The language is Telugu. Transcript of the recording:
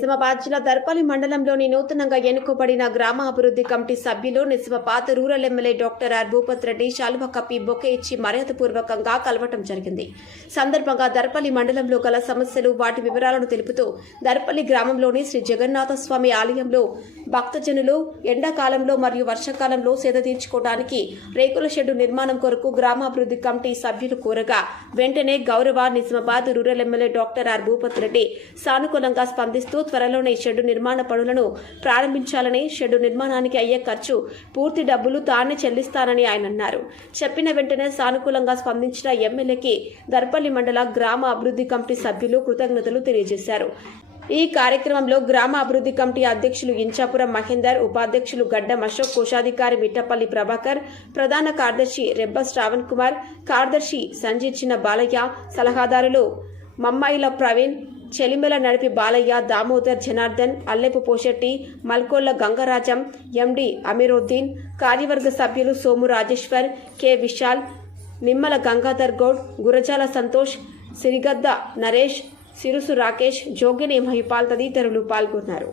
నిజామాబాద్ జిల్లా దర్పల్లి మండలంలోని నూతనంగా ఎన్నుకోబడిన గ్రామ అభివృద్ధి కమిటీ సభ్యులు Nizamabad rural MLA doctor R Bhupath Reddy శాలువా కప్పి బొకే ఇచ్చి మర్యాదపూర్వకంగా కలవటం జరిగింది. సందర్భంగా దర్పల్లి మండలంలో గల సమస్యలు వాటి వివరాలను తెలుపుతూ దర్పల్లి గ్రామంలోని శ్రీ జగన్నాథ స్వామి ఆలయంలో భక్తజనులు ఎండాకాలంలో మరియు వర్షాకాలంలో సేద తీర్చుకోవడానికి రేకుల షెడ్డు నిర్మాణం కొరకు గ్రామాభివృద్ధి కమిటీ సభ్యులు కోరగా వెంటనే గౌరవ Nizamabad rural MLA doctor R Bhupath Reddy సానుకూలంగా స్పందిస్తూ త్వరలోనే షెడ్డు నిర్మాణ పనులను ప్రారంభించాలని, షెడ్డు నిర్మాణానికి అయ్యే ఖర్చు పూర్తి డబ్బులు తానే చెల్లిస్తానని ఆయన అన్నారు. చెప్పిన వెంటనే సానుకూలంగా స్పందించిన ఎమ్మెల్యేకి దర్పల్లి మండల గ్రామ అభివృద్ధి కమిటీ సభ్యులు కృతజ్ఞతలు తెలియజేశారు. ఈ కార్యక్రమంలో గ్రామ అభివృద్ధి కమిటీ అధ్యక్షులు ఇంచాపురం మహేందర్, ఉపాధ్యక్షులు గడ్డం అశోక్, కోశాధికారి మిట్టపల్లి ప్రభాకర్, ప్రధాన కార్యదర్శి రెబ్బ శ్రావణ్ కుమార్, కార్యదర్శి సంజీర్చిన బాలయ్య, సలహాదారులు మమ్మాయిల ప్రవీణ్, చెలిమెల నడిపి బాలయ్య, దామోదర్, జనార్దన్, అల్లెపు పోషెట్టి, మల్కోళ్ల గంగరాజం, ఎండి అమీరుద్దీన్, కార్యవర్గ సభ్యులు సోము రాజేశ్వర్, కె విశాల్, నిమ్మల గంగాధర్ గౌడ్, గురజాల సంతోష్, సిరిగద్ద నరేష్, సిరుసు రాకేష్, జోగిని మహిపాల్ తదితరులు పాల్గొన్నారు.